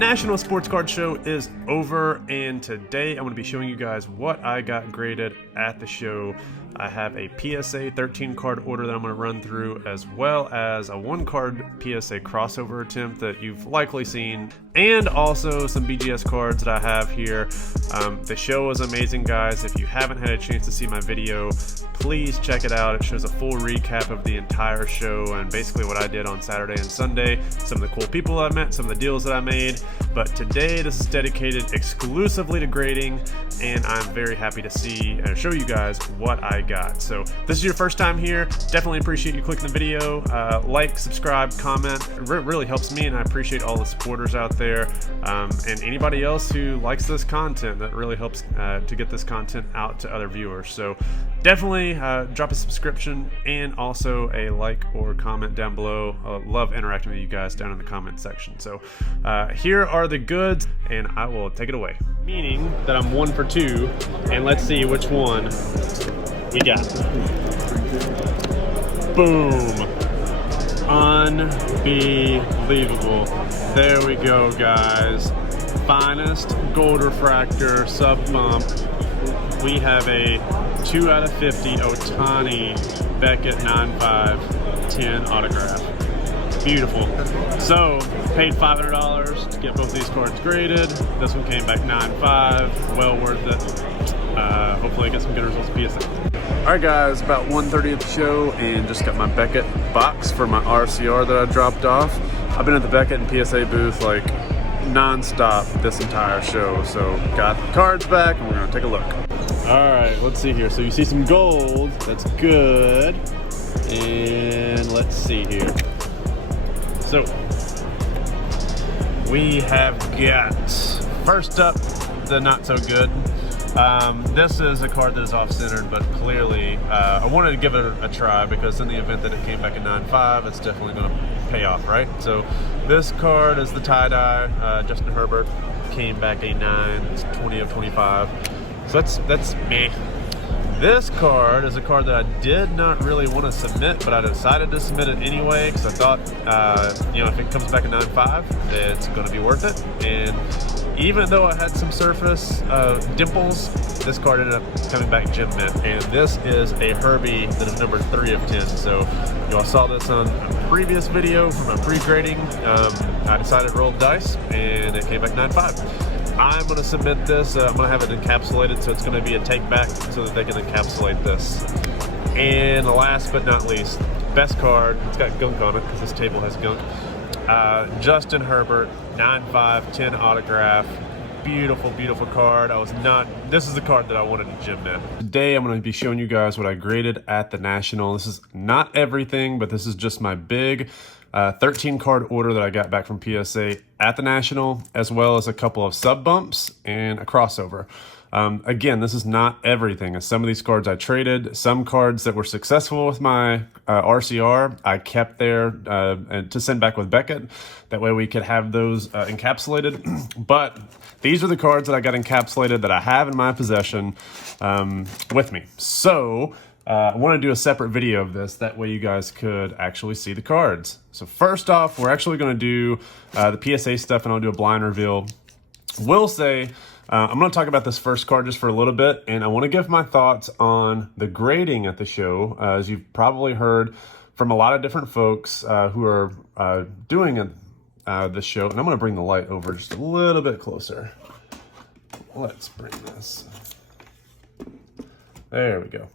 National Sports Card Show is over, and today I'm going to be showing you guys what I got graded at the show. I have a PSA 13 card order that I'm going to run through, as well as a 1 card PSA crossover attempt that you've likely seen, and also some BGS cards that I have here. The show was amazing, guys. If you haven't had a chance to see my video, please check it out. It shows a full recap of the entire show and basically what I did on Saturday and Sunday, some of the cool people I met, some of the deals that I made. But today this is dedicated exclusively to grading, and I'm very happy to show you guys what I got. So if this is your first time here, definitely appreciate you clicking the video. Like, subscribe, comment. It really helps me, and I appreciate all the supporters out there, and anybody else who likes this content. That really helps to get this content out to other viewers. So definitely drop a subscription and also a like or comment down below. I love interacting with you guys down in the comment section. So here are the goods, and I will take it away. Meaning that I'm 1 for 2, and let's see which one we got. Boom. Unbelievable. There we go, guys. Finest gold refractor sub bump. We have a 2 out of 50 Otani Beckett 9.5/10 autograph. Beautiful. So, paid $500 to get both these cards graded. This one came back 9.5. Well worth it. Hopefully I get some good results PSA. Alright guys, about 1:30 of the show, and just got my Beckett box for my RCR that I dropped off. I've been at the Beckett and PSA booth like non-stop this entire show, so got the cards back and we're gonna take a look. Alright, let's see here. So you see some gold, that's good. And let's see here. So we have got, first up, the not so good. This is a card that is off-centered, but clearly I wanted to give it a try, because in the event that it came back at 9.5, it's definitely going to pay off, right? So this card is the tie-dye. Justin Herbert came back a 9. It's 20 of 25. So that's meh. This card is a card that I did not really want to submit, but I decided to submit it anyway, because I thought, if it comes back at 9.5, it's going to be worth it. And even though I had some surface dimples, this card ended up coming back gem mint. And this is a Herbie that is number 3 of 10. So I saw this on a previous video from my pre-grading. I decided to roll the dice, and it came back 9.5. I'm going to submit this. I'm going to have it encapsulated, so it's going to be a take back so that they can encapsulate this. And last but not least, best card. It's got gunk on it because this table has gunk. Justin Herbert, 9.5/10 autograph. Beautiful, beautiful card. This is the card that I wanted to gem in. Today I'm going to be showing you guys what I graded at the National. This is not everything, but this is just my big 13 card order that I got back from PSA at the National, as well as a couple of sub bumps and a crossover. Again, this is not everything. Some of these cards I traded. Some cards that were successful with my RCR, I kept there to send back with Beckett. That way we could have those encapsulated. But these are the cards that I got encapsulated that I have in my possession with me. So I want to do a separate video of this. That way you guys could actually see the cards. So first off, we're actually going to do the PSA stuff, and I'll do a blind reveal. Will say, I'm going to talk about this first card just for a little bit, and I want to give my thoughts on the grading at the show. As you've probably heard from a lot of different folks who are doing this show, and I'm going to bring the light over just a little bit closer. Let's bring this. There we go.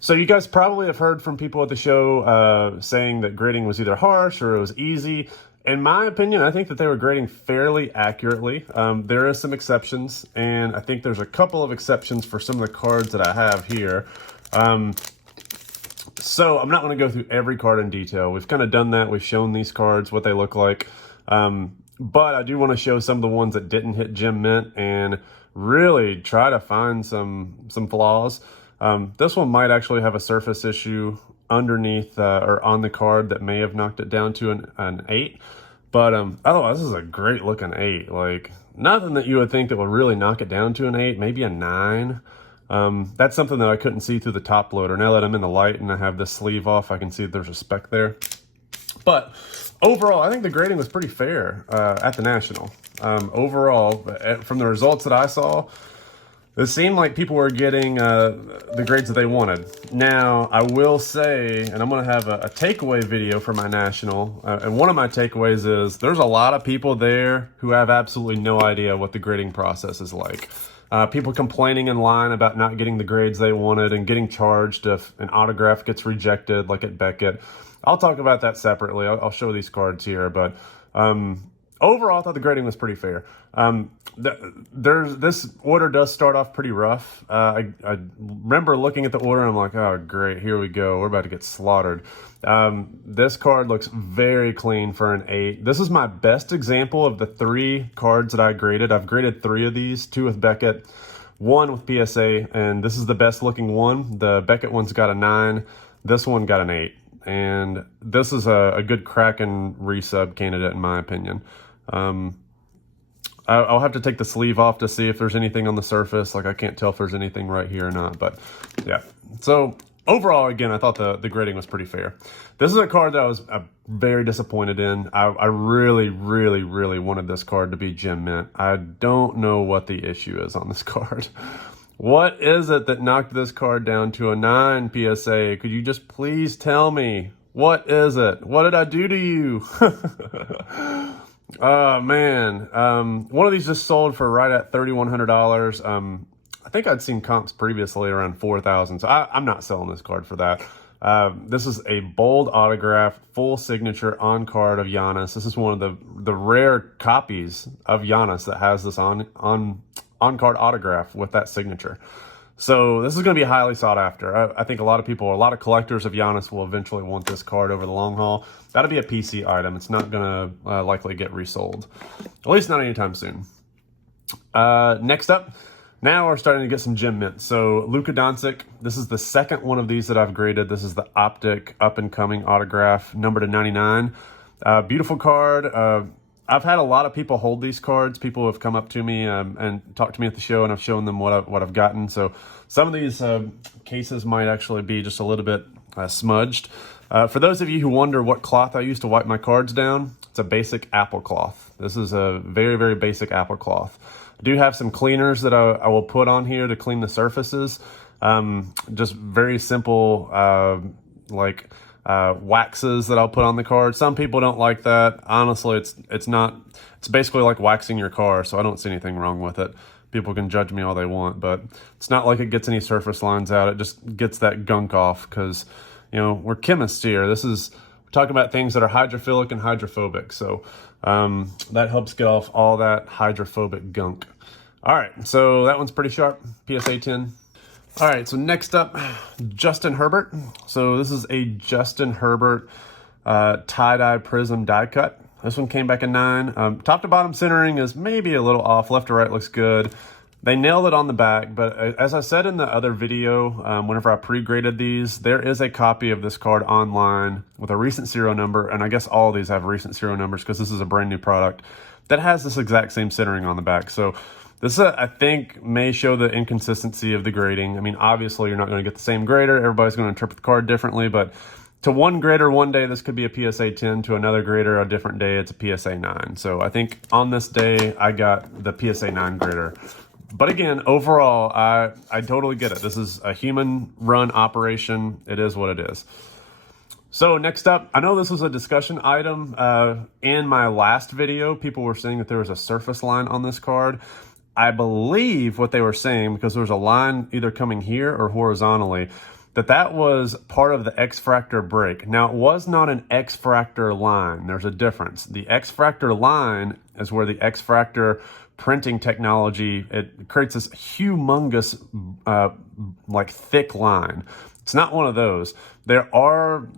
So you guys probably have heard from people at the show saying that grading was either harsh or it was easy. In my opinion, I think that they were grading fairly accurately. There is some exceptions, and I think there's a couple of exceptions for some of the cards that I have here. So I'm not going to go through every card in detail. We've kind of done that. We've shown these cards, what they look like. But I do want to show some of the ones that didn't hit gem mint and really try to find some flaws. This one might actually have a surface issue underneath or on the card that may have knocked it down to an 8. But otherwise, this is a great looking 8. Like, nothing that you would think that would really knock it down to an 8, maybe a 9. That's something that I couldn't see through the top loader. Now that I'm in the light and I have this sleeve off, I can see that there's a speck there. But overall, I think the grading was pretty fair at the National. Overall, from the results that I saw, it seemed like people were getting the grades that they wanted. Now, I will say, and I'm going to have a takeaway video for my National, and one of my takeaways is there's a lot of people there who have absolutely no idea what the grading process is like. People complaining in line about not getting the grades they wanted and getting charged if an autograph gets rejected, like at Beckett. I'll talk about that separately. I'll show these cards here, but overall, I thought the grading was pretty fair. This order does start off pretty rough. I remember looking at the order and I'm like, oh, great, here we go. We're about to get slaughtered. This card looks very clean for an 8. This is my best example of the 3 cards that I graded. I've graded 3 of these, 2 with Beckett, 1 with PSA, and this is the best looking one. The Beckett one's got a 9. This one got an 8. And this is a good Kraken resub candidate in my opinion. I'll have to take the sleeve off to see if there's anything on the surface. Like I can't tell if there's anything right here or not, but yeah. So overall, again, I thought the grading was pretty fair. This is a card that I was very disappointed in. I really, really, really wanted this card to be Gem Mint. I don't know what the issue is on this card. What is it that knocked this card down to a 9 PSA? Could you just please tell me? What is it? What did I do to you? Oh, man. One of these just sold for right at $3,100. I think I'd seen comps previously around $4,000, so I'm not selling this card for that. This is a bold autograph, full signature on card of Giannis. This is one of the rare copies of Giannis that has this on card autograph with that signature. So this is going to be highly sought after. I think a lot of collectors of Giannis will eventually want this card over the long haul. That'll be a PC item. It's not going to likely get resold, at least not anytime soon. Next up, now we're starting to get some Gem Mint. So Luka Doncic, this is the second one of these that I've graded. This is the Optic up and coming autograph, numbered to 99. Beautiful card. I've had a lot of people hold these cards. People have come up to me and talked to me at the show, and I've shown them what I've gotten. So some of these cases might actually be just a little bit smudged. For those of you who wonder what cloth I use to wipe my cards down, it's a basic apple cloth. This is a very, very basic apple cloth. I do have some cleaners that I will put on here to clean the surfaces. Just very simple, waxes that I'll put on the card. Some people don't like that. Honestly, it's basically like waxing your car, so I don't see anything wrong with it. People can judge me all they want, but it's not like it gets any surface lines out. It just gets that gunk off because, we're chemists here. We're talking about things that are hydrophilic and hydrophobic, so that helps get off all that hydrophobic gunk. All right, so that one's pretty sharp, PSA 10. All right, so next up, Justin Herbert. So this is a Justin Herbert tie-dye prism die cut. This one came back a 9. Top to bottom centering is maybe a little off. Left to right looks good. They nailed it on the back, but as I said in the other video, whenever I pre-graded these, there is a copy of this card online with a recent serial number, and I guess all of these have recent serial numbers because this is a brand new product that has this exact same centering on the back. So this, I think, may show the inconsistency of the grading. I mean, obviously, you're not going to get the same grader. Everybody's going to interpret the card differently, but to one grader one day, this could be a PSA 10. To another grader a different day, it's a PSA 9. So I think on this day, I got the PSA 9 grader. But again, overall, I totally get it. This is a human-run operation. It is what it is. So next up, I know this was a discussion item. In my last video, people were saying that there was a surface line on this card. I believe what they were saying, because there was a line either coming here or horizontally, that was part of the X-Fractor break. Now, it was not an X-Fractor line. There's a difference. The X-Fractor line is where the X-Fractor printing technology, it creates this humongous, thick line. It's not one of those. There are,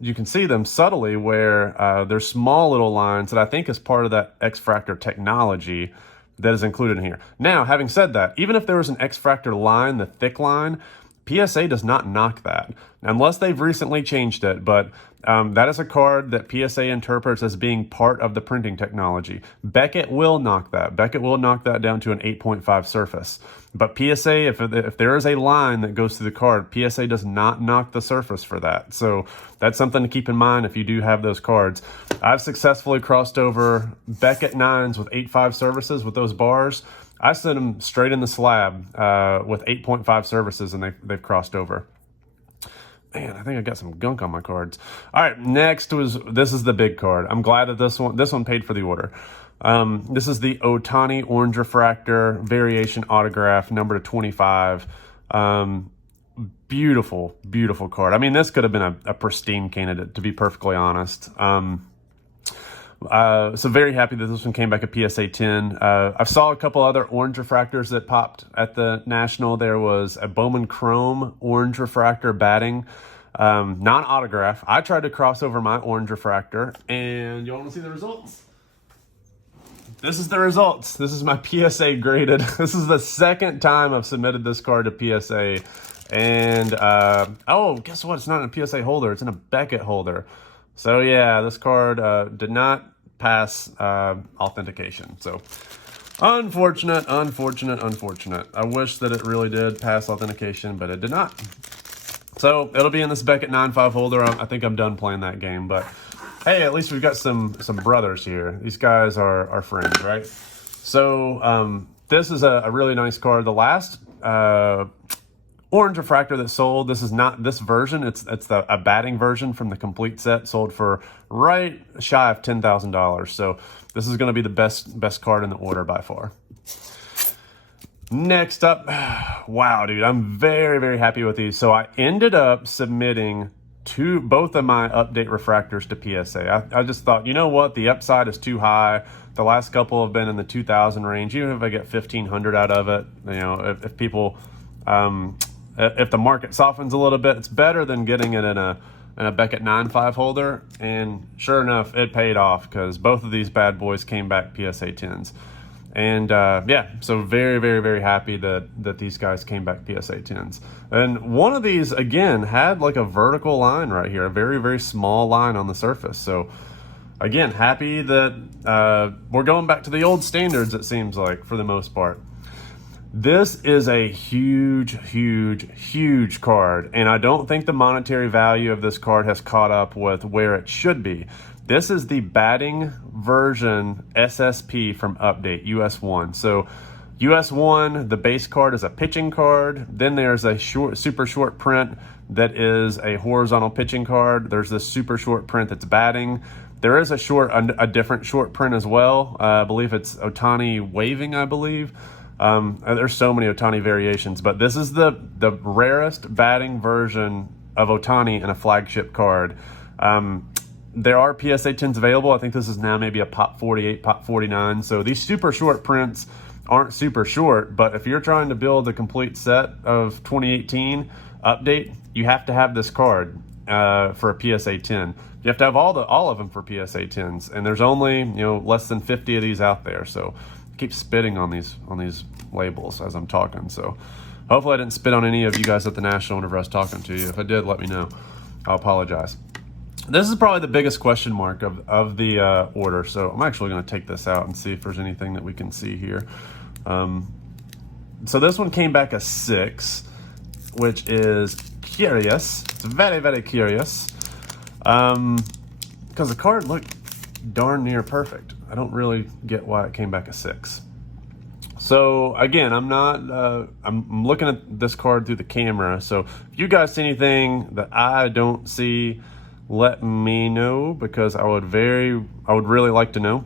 you can see them subtly where there's small little lines that I think is part of that X-Fractor technology that is included in here. Now, having said that, even if there was an X-Fractor line, the thick line, PSA does not knock that, unless they've recently changed it, but that is a card that PSA interprets as being part of the printing technology. Beckett will knock that. Beckett will knock that down to an 8.5 surface. But PSA, if there is a line that goes through the card, PSA does not knock the surface for that. So that's something to keep in mind if you do have those cards. I've successfully crossed over Beckett 9s with 8.5 surfaces with those bars. I sent them straight in the slab with 8.5 surfaces, and they've crossed over. Man, I think I got some gunk on my cards. All right, next this is the big card. I'm glad that this one paid for the order. This is the Ohtani Orange Refractor Variation Autograph, number 25. Beautiful, beautiful card. I mean, this could have been a pristine candidate, to be perfectly honest. So very happy that this one came back a PSA 10. I saw a couple other orange refractors that popped at the National. There was a Bowman Chrome orange refractor batting, non-autograph. I tried to cross over my orange refractor, and you want to see the results? This is the results. This is my PSA graded. This is the second time I've submitted this card to PSA. And, oh, guess what? It's not in a PSA holder. It's in a Beckett holder. So yeah, this card did not pass authentication. So unfortunate. I wish that it really did pass authentication, but it did not. So it'll be in this Beckett 9.5 holder. I think I'm done playing that game, but hey, at least we've got some brothers here. These guys are our friends, right? So this is a really nice card. The last orange refractor that sold, this is not this version. It's a batting version from the complete set, sold for right shy of $10,000. So this is going to be the best card in the order by far. Next up, wow, dude, I'm very, very happy with these. So I ended up submitting both of my update refractors to PSA. I just thought, you know what, the upside is too high. The last couple have been in the 2,000 range. Even if I get 1,500 out of it, you know, if people if the market softens a little bit, it's better than getting it in a Beckett 9.5 holder. And sure enough, it paid off because both of these bad boys came back PSA 10s. And yeah, so very, very, very happy that these guys came back PSA 10s. And one of these, again, had like a vertical line right here, a very, very small line on the surface. So again, happy that we're going back to the old standards, it seems like, for the most part. This is a huge, huge, huge card, and I don't think the monetary value of this card has caught up with where it should be. This is the batting version SSP from Update, US1. So US1, the base card is a pitching card. Then there's a super short print that is a horizontal pitching card. There's this super short print that's batting. There is a different short print as well. I believe it's Ohtani waving, I believe. There's so many Ohtani variations, but this is the rarest batting version of Ohtani in a flagship card. There are PSA 10s available. I think this is now maybe a Pop 48, Pop 49. So these super short prints aren't super short, but if you're trying to build a complete set of 2018 update, you have to have this card for a PSA 10. You have to have all of them for PSA 10s, and there's only less than 50 of these out there. So keep spitting on these labels as I'm talking. So hopefully I didn't spit on any of you guys at the National whenever I was talking to you. If I did, let me know. I'll apologize. This is probably the biggest question mark of the order. So I'm actually going to take this out and see if there's anything that we can see here. So this one came back a 6, which is curious. It's very, very curious. Because the card looked darn near perfect. I don't really get why it came back a 6. So again, I'm looking at this card through the camera. So if you guys see anything that I don't see, let me know, because I would really like to know.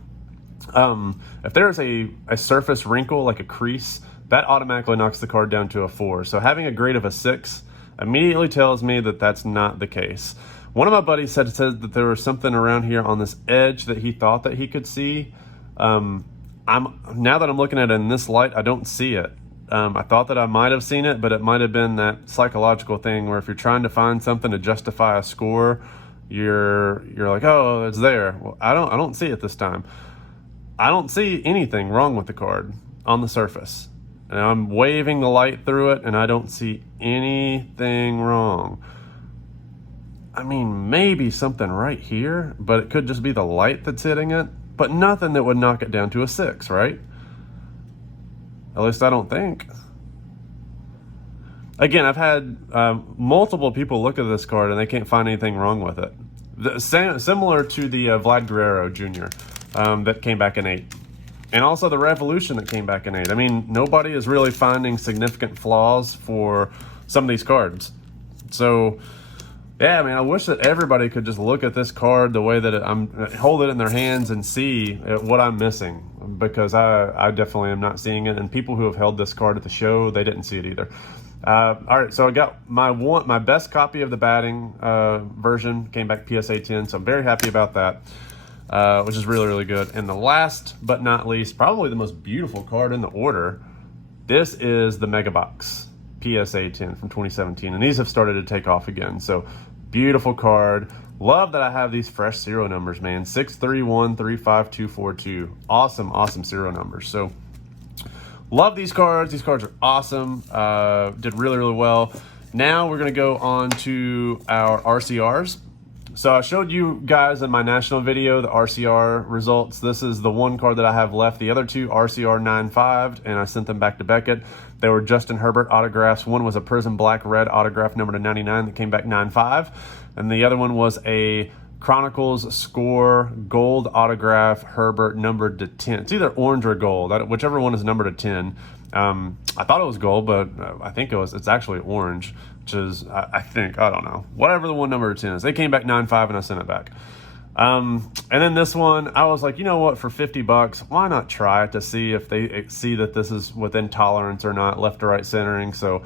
If there's a surface wrinkle, like a crease, that automatically knocks the card down to a 4. So having a grade of a 6 immediately tells me that that's not the case. One of my buddies said that there was something around here on this edge that he thought that he could see. Now that I'm looking at it in this light, I don't see it. I thought that I might have seen it, but it might have been that psychological thing where if you're trying to find something to justify a score, you're like, oh, it's there. Well, I don't see it this time. I don't see anything wrong with the card on the surface. and I'm waving the light through it and I don't see anything wrong. I mean, maybe something right here, but it could just be the light that's hitting it, but nothing that would knock it down to a 6, right? At least I don't think. Again, I've had multiple people look at this card and they can't find anything wrong with it. Similar to the Vlad Guerrero Jr. That came back in 8. And also the Revolution that came back in 8. I mean, nobody is really finding significant flaws for some of these cards. So, yeah, I mean, I wish that everybody could just look at this card the way that hold it in their hands and see what I'm missing, because I definitely am not seeing it. And people who have held this card at the show, they didn't see it either. All right, so I got my best copy of the batting version, came back PSA 10, so I'm very happy about that, which is really, really good. And the last but not least, probably the most beautiful card in the order, this is the Mega Box PSA 10 from 2017, and these have started to take off again. So beautiful card. Love that I have these fresh serial numbers, man. 63135242. Awesome, awesome serial numbers. So love these cards. These cards are awesome. Did really, really well. Now we're going to go on to our RCRs. So I showed you guys in my national video the RCR results. This is the one card that I have left. The other two RCR 9.5, and I sent them back to Beckett. They were Justin Herbert autographs. One was a Prism Black Red autograph number to 99 that came back 9.5. And the other one was a Chronicles Score Gold autograph Herbert numbered to 10. It's either orange or gold, whichever one is numbered to 10. I thought it was gold, but I think it's actually orange, which is, I don't know, whatever the one number to 10 is. They came back 9.5 and I sent it back. And then this one, I was like, you know what, for $50, why not try it to see if they see that this is within tolerance or not, left to right centering. So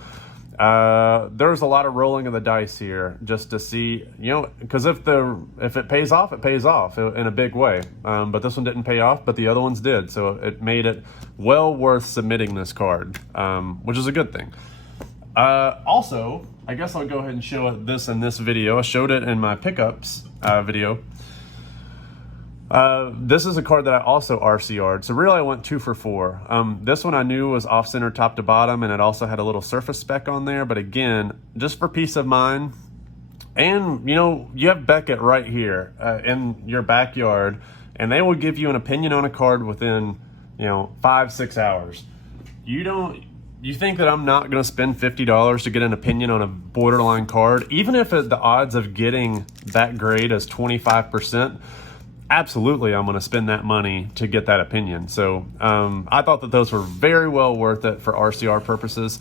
there's a lot of rolling of the dice here just to see, you know, because if it pays off, it pays off in a big way. But this one didn't pay off, but the other ones did. So it made it well worth submitting this card, which is a good thing. Also, I guess I'll go ahead and show this in this video. I showed it in my pickups video. This is a card that I also RCR'd. So really I went 2 for 4. This one I knew was off center top to bottom, and it also had a little surface speck on there. But again, just for peace of mind, and you know, you have Beckett right here in your backyard, and they will give you an opinion on a card within, 5-6 hours. You think that I'm not going to spend $50 to get an opinion on a borderline card, even if the odds of getting that grade is 25%? Absolutely, I'm going to spend that money to get that opinion. So I thought that those were very well worth it for RCR purposes.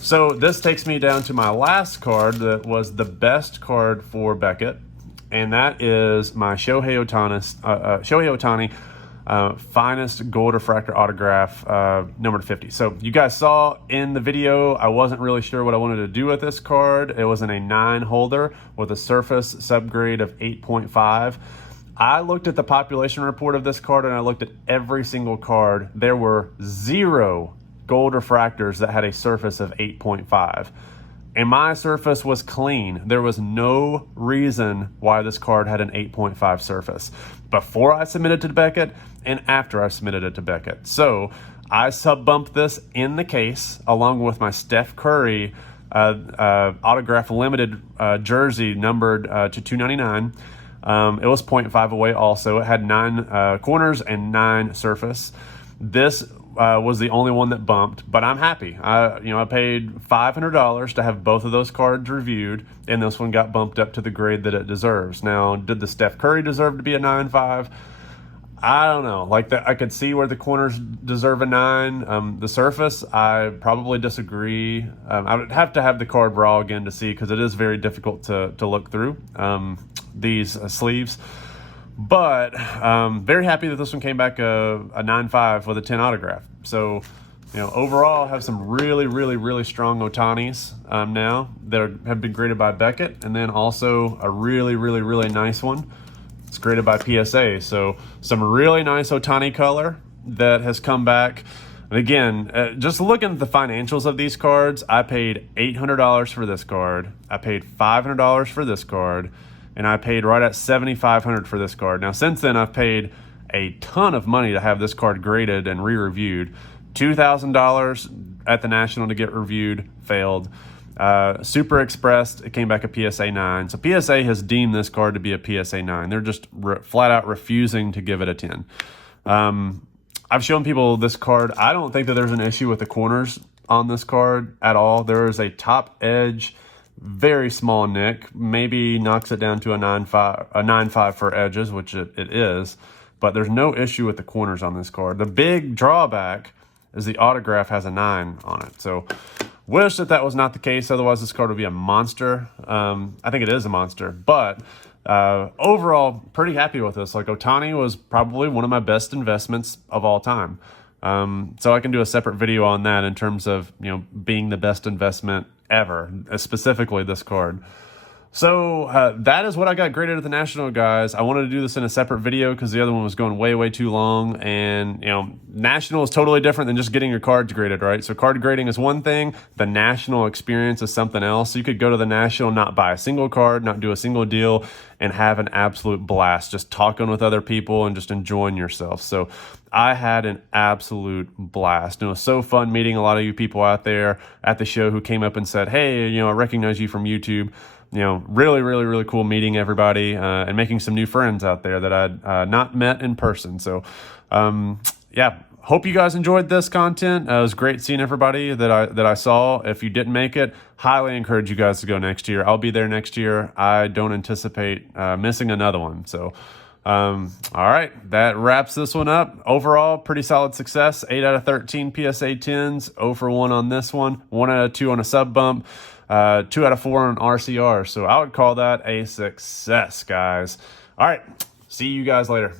So this takes me down to my last card that was the best card for Beckett, and that is my Shohei Ohtani finest gold refractor autograph, number 50. So you guys saw in the video, I wasn't really sure what I wanted to do with this card. It was in a 9 holder with a surface subgrade of 8.5. I looked at the population report of this card and I looked at every single card. There were 0 gold refractors that had a surface of 8.5. And my surface was clean. There was no reason why this card had an 8.5 surface before I submitted to Beckett and after I submitted it to Beckett. So I sub-bumped this in the case along with my Steph Curry autograph limited jersey numbered to 299. It was 0.5 away also. It had 9 corners and 9 surface. This was the only one that bumped, but I'm happy. I paid $500 to have both of those cards reviewed, and this one got bumped up to the grade that it deserves. Now, did the Steph Curry deserve to be a 9.5? I don't know. I could see where the corners deserve a 9. The surface, I probably disagree. I would have to have the card raw again to see, because it is very difficult to look through these sleeves. But very happy that this one came back a 9.5 with a 10 autograph. So, overall, I have some really, really, really strong Ohtanis now that have been graded by Beckett, and then also a really, really, really nice one. It's graded by PSA. So some really nice Ohtani color that has come back. And again, just looking at the financials of these cards, I paid $800 for this card. I paid $500 for this card. And I paid right at $7,500 for this card. Now, since then, I've paid a ton of money to have this card graded and re-reviewed. $2,000 at the National to get reviewed, failed. Super Expressed, it came back a PSA 9. So PSA has deemed this card to be a PSA 9. They're just flat out refusing to give it a 10. I've shown people this card. I don't think that there's an issue with the corners on this card at all. There is a top edge, very small nick, maybe knocks it down to a 9.5 for edges, which it is, but there's no issue with the corners on this card. The big drawback is the autograph has a 9 on it. So wish that was not the case. Otherwise, this card would be a monster. I think it is a monster, but overall, pretty happy with this. Like, Ohtani was probably one of my best investments of all time. So I can do a separate video on that in terms of, being the best investment ever, specifically this card. So that is what I got graded at the National, guys. I wanted to do this in a separate video because the other one was going way too long, and National is totally different than just getting your cards graded, right? So card grading is one thing, the National experience is something else. So you could go to the National, not buy a single card, not do a single deal, and have an absolute blast just talking with other people and just enjoying yourself. So I had an absolute blast. It was so fun meeting a lot of you people out there at the show who came up and said, hey, I recognize you from YouTube. Really cool meeting everybody and making some new friends out there that I'd not met in person. So, yeah, hope you guys enjoyed this content. It was great seeing everybody that I saw. If you didn't make it, highly encourage you guys to go next year. I'll be there next year. I don't anticipate missing another one. So, all right, that wraps this one up. Overall, pretty solid success. 8 out of 13 PSA 10s, 0 for 1 on this one, 1 out of 2 on a sub bump. 2 out of 4 on RCR. So I would call that a success, guys. All right. See you guys later.